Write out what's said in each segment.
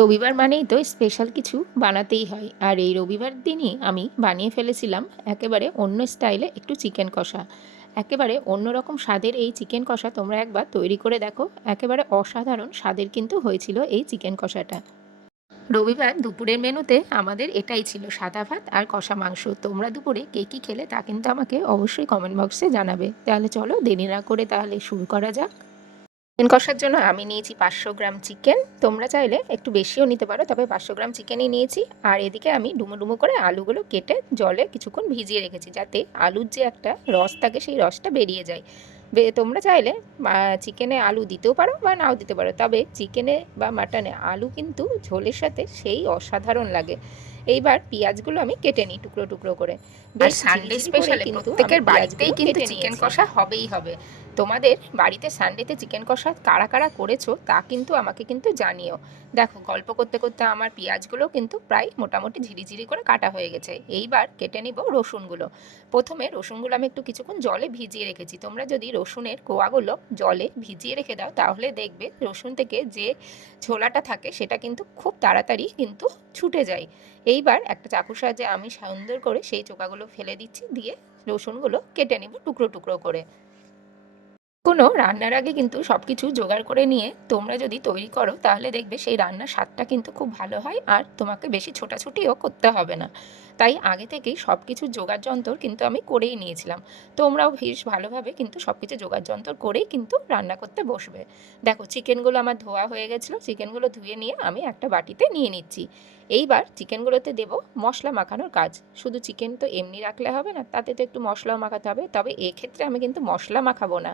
রবিবার মানেই তো স্পেশাল কিছু বানাতেই হয়। আর এই রবিবার দিনই আমি বানিয়ে ফেলেছিলাম একেবারে অন্য স্টাইলে একটু চিকেন কষা। একেবারে অন্যরকম স্বাদের এই চিকেন কষা তোমরা একবার তৈরি করে দেখো। একেবারে অসাধারণ স্বাদের কিন্তু হয়েছিল এই চিকেন কষাটা। রবিবার দুপুরের মেনুতে আমাদের এটাই ছিল, সাদা ভাত আর কষা মাংস। তোমরা দুপুরে কে কী খেলে তা কিন্তু আমাকে অবশ্যই কমেন্ট বক্সে জানাবে। তাহলে চলো দেরি না করে তাহলে শুরু করা যাক। চিকেন কষার জন্য আমি নিয়েছি 500 গ্রাম চিকেন। তোমরা চাইলে একটু বেশিও নিতে পারো, তবে 500 গ্রাম চিকেনই নিয়েছি। আর এদিকে আমি ডুমো ডুমো করে আলুগুলো কেটে জলে কিছুক্ষণ ভিজিয়ে রেখেছি, যাতে আলুর যে একটা রস থাকে সেই রসটা বেরিয়ে যায়। তোমরা চাইলে চিকেনে আলু দিতেও পারো বা নাও দিতে পারো, তবে চিকেনে বা মাটনে আলু কিন্তু ঝোলের সাথে সেই অসাধারণ লাগে। এইবার পেঁয়াজগুলো আমি কেটে নিই টুকরো টুকরো করে। আর সানডে স্পেশালে প্রত্যেকের বাড়িতেই কিন্তু চিকেন কষা হবেই হবে। তোমাদের বাড়িতে সানডেতে চিকেন কষা কারা কারা করেছো তা কিন্তু আমাকে কিন্তু জানিও। দেখো, গল্প করতে করতে আমার পেঁয়াজগুলো কিন্তু প্রায় মোটামুটি ঝিরিঝিরি করে কাটা হয়ে গেছে। এইবার কেটে নিব রসুনগুলো। প্রথমে রসুনগুলো আমি একটু কিছুক্ষণ জলে ভিজিয়ে রেখেছি। তোমরা যদি রসুনের কোয়াগুলো জলে ভিজিয়ে রেখে দাও তাহলে দেখবে রসুন থেকে যে ছোলাটা থাকে সেটা কিন্তু খুব তাড়াতাড়ি কিন্তু ছুটে যায়। এইবার একটা চাকুর সাহায্যে আমি সুন্দর করে সেই চোকাগুলো ফেলে দিচ্ছি, দিয়ে রসুনগুলো কেটে নিব টুকরো টুকরো করে। কোনো রান্নার আগে কিন্তু সব কিছু জোগাড় করে নিয়ে তোমরা যদি তৈরি করো তাহলে দেখবে সেই রান্নার স্বাদটা কিন্তু খুব ভালো হয়, আর তোমাকে বেশি ছোটাছুটিও করতে হবে না। তাই আগে থেকেই সব কিছু জোগাড় যন্ত্র কিন্তু আমি করেই নিয়েছিলাম। তোমরাও বেশ ভালোভাবে কিন্তু সব কিছু জোগাড় যন্ত্র করেই কিন্তু রান্না করতে বসবে। দেখো, চিকেনগুলো আমার ধোয়া হয়ে গেছিলো। চিকেনগুলো ধুয়ে নিয়ে আমি একটা বাটিতে নিয়ে নিচ্ছি। এইবার চিকেনগুলোতে দেব মশলা মাখানোর কাজ। শুধু চিকেন তো এমনি রাখলে হবে না, তাতে তো একটু মশলাও মাখাতে হবে। তবে এক্ষেত্রে আমি কিন্তু মশলা মাখাবো না,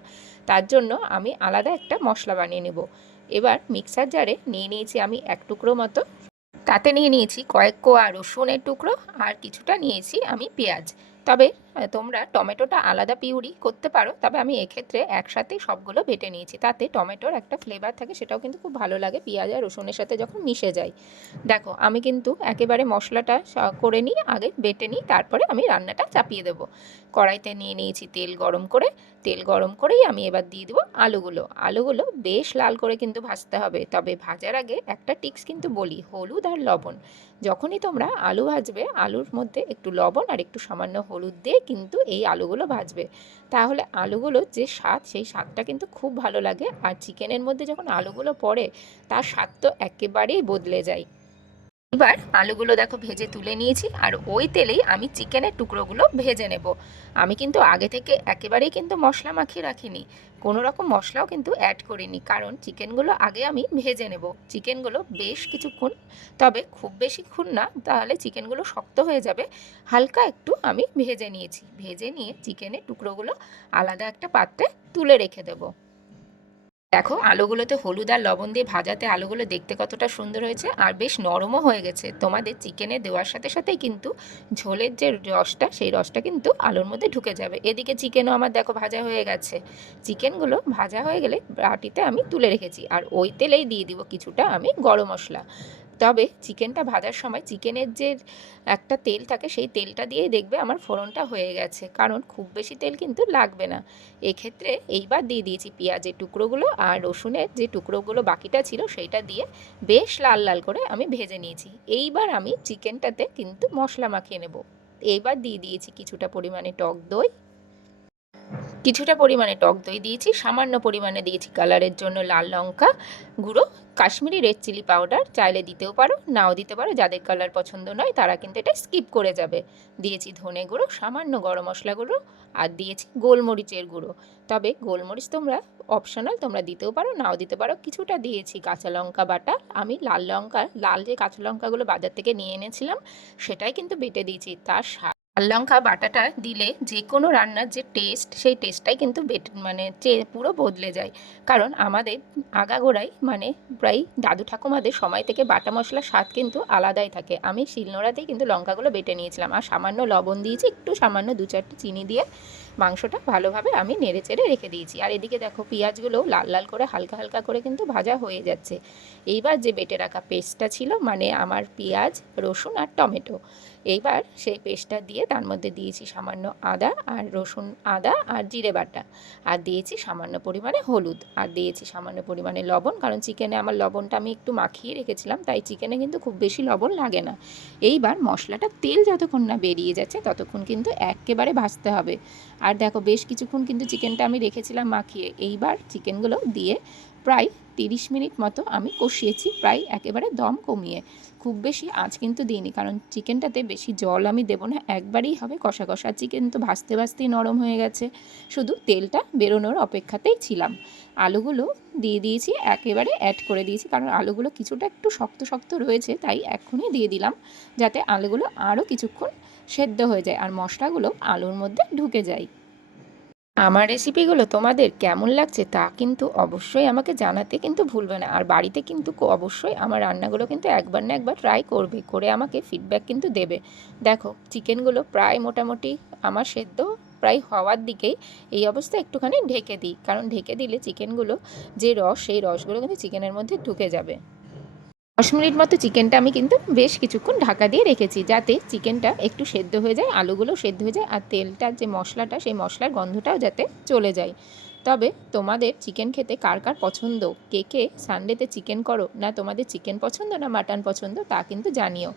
তার জন্য আমি আলাদা একটা মশলা বানিয়ে নেব। এবার মিক্সার জারে নিয়ে নিয়েছি আমি এক টুকরো মতো, তাতে নিয়ে নিয়েছি কয়েক কোয়া রসুনের টুকরো, আর কিছুটা নিয়েছি আমি পেঁয়াজ। তবে তোমরা টমেটোটা আলাদা পিউরি করতে পারো, তবে আমি এক্ষেত্রে একসাথেই সবগুলো বেটে নিয়েছি। তাতে টমেটোর একটা ফ্লেভার থাকে, সেটাও কিন্তু খুব ভালো লাগে পেঁয়াজ আর রসুনের সাথে যখন মিশে যায়। দেখো, আমি কিন্তু একেবারে মশলাটা করে নিই, আগে বেটে নিই, তারপরে আমি রান্নাটা চাপিয়ে দেবো। কড়াইতে নিয়ে নিয়েছি তেল গরম করে। তেল গরম করেই আমি এবার দিয়ে দেবো আলুগুলো। আলুগুলো বেশ লাল করে কিন্তু ভাজতে হবে। তবে ভাজার আগে একটা টিপস কিন্তু বলি, হলুদ আর লবণ। যখনই তোমরা আলু ভাজবে, আলুর মধ্যে একটু লবণ আর একটু সামান্য হলুদ দিয়ে কিন্তু এই আলুগুলো ভাজবে। তাহলে আলুগুলোর যে স্বাদ, সেই স্বাদটা কিন্তু খুব ভালো লাগে। আর চিকেনের মধ্যে যখন আলুগুলো পড়ে, তার স্বাদ তো একেবারেই বদলে যায়। এবার আলুগুলো দেখো ভেজে তুলে নিয়েছি, আর ওই তেলেই আমি চিকেনের টুকরোগুলো ভেজে নেব। আমি কিন্তু আগে থেকে একেবারেই কিন্তু মশলা মাখিয়ে রাখিনি, কোনো রকম মশলাও কিন্তু অ্যাড করিনি, কারণ চিকেনগুলো আগে আমি ভেজে নেব। চিকেনগুলো বেশ কিছুক্ষণ, তবে খুব বেশিক্ষণ না, তাহলে চিকেনগুলো শক্ত হয়ে যাবে। হালকা একটু আমি ভেজে নিয়েছি। ভেজে নিয়ে চিকেনের টুকরোগুলো আলাদা একটা পাত্রে তুলে রেখে দেবো। দেখো, আলুগুলোতে হলুদ আর লবণ দিয়ে ভাজাতে আলুগুলো দেখতে কতটা সুন্দর হয়েছে, আর বেশ নরমও হয়ে গেছে। তোমাদের চিকেনে দেওয়ার সাথে সাথেই কিন্তু ঝোলের যে রসটা, সেই রসটা কিন্তু আলুর মধ্যে ঢুকে যাবে। এদিকে চিকেনও আমার দেখো ভাজা হয়ে গেছে। চিকেনগুলো ভাজা হয়ে গেলে বাটিতে আমি তুলে রেখেছি, আর ওই তেলেই দিয়ে দিব কিছুটা আমি গরম মশলা। তবে চিকেনটা ভাজার সময় চিকেনের যে একটা তেল থাকে, সেই তেলটা দিয়েই দেখবে আমার ফোড়নটা হয়ে গেছে, কারণ খুব বেশি তেল কিন্তু লাগবে না। এক্ষেত্রে এইবার দিয়ে দিয়েছি পেঁয়াজের টুকরোগুলো, আর রসুনের যে টুকরোগুলো বাকিটা ছিল সেইটা দিয়ে বেশ লাল লাল করে আমি ভেজে নিয়েছি। এইবার আমি চিকেনটাতে কিন্তু মশলা মাখিয়ে নেব। এইবার দিয়ে দিয়েছি কিছুটা পরিমাণে টক দই। কিছুটা পরিমাণে টক দই দিয়েছি, সামান্য পরিমাণে দিয়েছি কালারের জন্য লাল লঙ্কা গুঁড়ো, কাশ্মীরি রেড চিলি পাউডার চাইলে দিতেও পারো, নাও দিতে পারো। যাদের কালার পছন্দ নয় তারা কিন্তু এটা স্কিপ করে যাবে। দিয়েছি ধনে গুঁড়ো, সামান্য গরম মশলা গুঁড়ো, আর দিয়েছি গোলমরিচের গুঁড়ো। তবে গোলমরিচ তোমরা অপশনাল, তোমরা দিতেও পারো, নাও দিতে পারো। কিছুটা দিয়েছি কাঁচা লঙ্কা বাটা। আমি লাল যে কাঁচা লঙ্কাগুলো বাজার থেকে নিয়ে এনেছিলাম, সেটাই কিন্তু বেটে দিয়েছি। তার লাল লঙ্কা বাটাটা দিলে যে কোনো রান্নার যে টেস্ট, সেই টেস্টটাই কিন্তু পুরো বদলে যায়। কারণ আমাদের আগাগোড়াই প্রায় দাদু ঠাকুমাদের সময় থেকে বাটা মশলার স্বাদ কিন্তু আলাদাই থাকে। আমি শিলনোড়াতেই কিন্তু লঙ্কাগুলো বেটে নিয়েছিলাম, আর সামান্য লবণ দিয়েছি, একটু সামান্য 2-4টা চিনি দিয়ে মাংসটা ভালোভাবে আমি নেড়ে চেড়ে রেখে দিয়েছি। আর এদিকে দেখো পেঁয়াজগুলো লাল লাল করে হালকা হালকা করে কিন্তু ভাজা হয়ে যাচ্ছে। এইবার যে বেটে রাখা পেস্টটা ছিল, মানে আমার পেঁয়াজ, রসুন আর টমেটো, এইবার সেই পেস্টটা দিয়ে তার মধ্যে দিয়েছি সামান্য আদা আর রসুন, আদা আর জিরে বাটা, আর দিয়েছি সামান্য পরিমাণে হলুদ, আর দিয়েছি সামান্য পরিমাণে লবণ, কারণ চিকেনে আমার লবণটা আমি একটু মাখিয়ে রেখেছিলাম, তাই চিকেনে কিন্তু খুব বেশি লবণ লাগে না। এইবার মশলাটা তেল যতক্ষণ না বেরিয়ে যাচ্ছে ততক্ষণ কিন্তু একেবারে ভাজতে হবে। আর দেখো বেশ কিছুক্ষণ কিন্তু চিকেনটা আমি রেখেছিলাম মাখিয়ে। এইবার চিকেনগুলো দিয়ে প্রায় 30 মিনিট মতো আমি কষিয়েছি, প্রায় একেবারে দম কমিয়ে। খুব বেশি আঁচ কিন্তু দিইনি, কারণ চিকেনটাতে বেশি জল আমি দেবো না, একবারেই হবে কষা কষা। চিকেন তো ভাজতে ভাজতেই নরম হয়ে গেছে, শুধু তেলটা বেরোনোর অপেক্ষাতেই ছিলাম। আলুগুলো দিয়ে দিয়েছি, একেবারে অ্যাড করে দিয়েছি, কারণ আলুগুলো কিছুটা একটু শক্ত শক্ত রয়েছে, তাই এক্ষুনি দিয়ে দিলাম, যাতে আলুগুলো আরও কিছুক্ষণ সেদ্ধ হয়ে যায় আর মশলাগুলো আলুর মধ্যে ঢুকে যায়। আমার রেসিপিগুলো তোমাদের কেমন লাগছে তা কিন্তু অবশ্যই আমাকে জানাতে কিন্তু ভুলবে না। আর বাড়িতে কিন্তু অবশ্যই আমার রান্নাগুলো কিন্তু একবার না একবার ট্রাই করবে, করে আমাকে ফিডব্যাক কিন্তু দেবে। দেখো চিকেনগুলো প্রায় মোটামুটি আমার সেদ্ধ প্রায় হওয়ার দিকেই। এই অবস্থায় একটুখানি ঢেকে দিই, কারণ ঢেকে দিলে চিকেনগুলো যে রস, সেই রসগুলো কিন্তু চিকেনের মধ্যে ঢুকে যাবে। 10 মিনিট মতো চিকেনটা আমি কিন্তু বেশ কিছুক্ষণ ঢাকা দিয়ে রেখেছি, যাতে চিকেনটা একটু সেদ্ধ হয়ে যায়, আলুগুলো সেদ্ধ হয়ে যায়, আর তেলটার যে মশলাটা, সেই মশলার গন্ধটাও যাতে চলে যায়। তবে তোমাদের চিকেন খেতে কার কার পছন্দ, কে কে সানডেতে চিকেন করো, না তোমাদের চিকেন পছন্দ না মাটন পছন্দ, তা কিন্তু জানিও।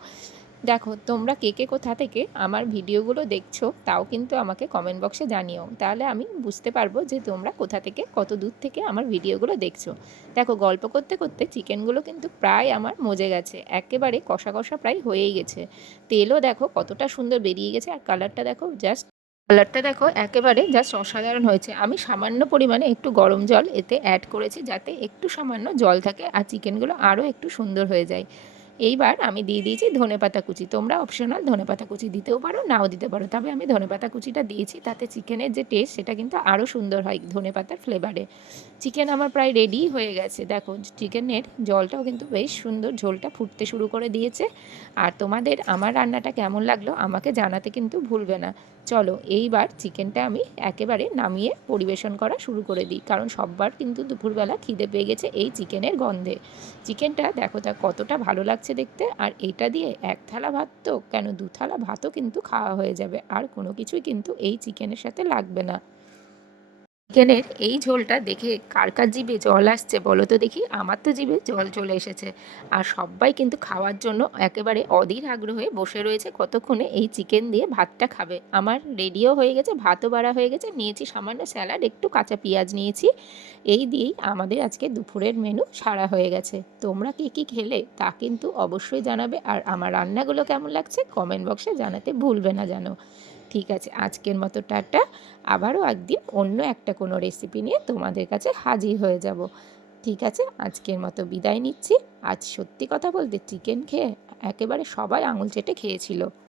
দেখো তোমরা কে কে কোথা থেকে আমার ভিডিওগুলো দেখছো তাও কিন্তু আমাকে কমেন্ট বক্সে জানিও, তাহলে আমি বুঝতে পারবো যে তোমরা কোথা থেকে, কত দূর থেকে আমার ভিডিওগুলো দেখছো। দেখো গল্প করতে করতে চিকেনগুলো কিন্তু প্রায় আমার মজে গেছে, একেবারে কষা কষা প্রায় হয়েই গেছে। তেলও দেখো কতটা সুন্দর বেরিয়ে গেছে, আর কালারটা দেখো একেবারে জাস্ট অসাধারণ হয়েছে। আমি সামান্য পরিমাণে একটু গরম জল এতে অ্যাড করেছি, যাতে একটু সামান্য জল থাকে আর চিকেনগুলো আরও একটু সুন্দর হয়ে যায়। এইবার আমি দিয়ে দিয়েছি ধনেপাতা কুচি। তোমরা অপশনাল ধনেপাতা কুচি দিতেও পারো, নাও দিতে পারো, তবে আমি ধনেপাতা কুচিটা দিয়েছি, তাতে চিকেনের যে টেস্ট সেটা কিন্তু আরও সুন্দর হয় ধনেপাতার ফ্লেভারে। চিকেন আমার প্রায় রেডি হয়ে গেছে। দেখো চিকেনের জলটাও কিন্তু বেশ সুন্দর, ঝোলটা ফুটতে শুরু করে দিয়েছে। আর তোমাদের আমার রান্নাটা কেমন লাগলো আমাকে জানাতে কিন্তু ভুলবে না। চলো এইবার চিকেনটা আমি একেবারে নামিয়ে পরিবেশন করা শুরু করে দিই, কারণ সববার কিন্তু দুপুরবেলা খিদে পেয়ে গেছে এই চিকেনের গন্ধে। চিকেনটা দেখো তা কতটা ভালো লাগছে দেখতে, আর এটা দিয়ে এক থালা ভাত তো কেন, 2 থালা ভাতও কিন্তু খাওয়া হয়ে যাবে, আর কোনো কিছুই কিন্তু এই চিকেনের সাথে লাগবে না। চিকেনের এই ঝোলটা দেখে কার কার জিভে জল আসছে বলো তো দেখি? আমার তো জিভে জল চলে এসেছে। আর সবাই কিন্তু খাওয়ার জন্য একেবারে অধীর আগ্রহে বসে রয়েছে, কতক্ষণে এই চিকেন দিয়ে ভাতটা খাবে। আমার রেডিও হয়ে গেছে, ভাতও বাড়া হয়ে গেছে, নিয়েছি সামান্য স্যালাড, একটু কাঁচা পেঁয়াজ নিয়েছি। এই দিয়েই আমাদের আজকে দুপুরের মেনু সারা হয়ে গেছে। তোমরা কে কী খেলে তা কিন্তু অবশ্যই জানাবে, আর আমার রান্নাগুলো কেমন লাগছে কমেন্ট বক্সে জানাতে ভুলবে না যেন। ঠিক আছে, আজকের মতো টাটা। আবারও একদিন অন্য একটা কোনো রেসিপি নিয়ে তোমাদের কাছে হাজির হয়ে যাব। ঠিক আছে, আজকের মতো বিদায় নিচ্ছি। আজ সত্যি কথা বলতে চিকেন খেয়ে একেবারে সবাই আঙুল চেটে খেয়েছিল।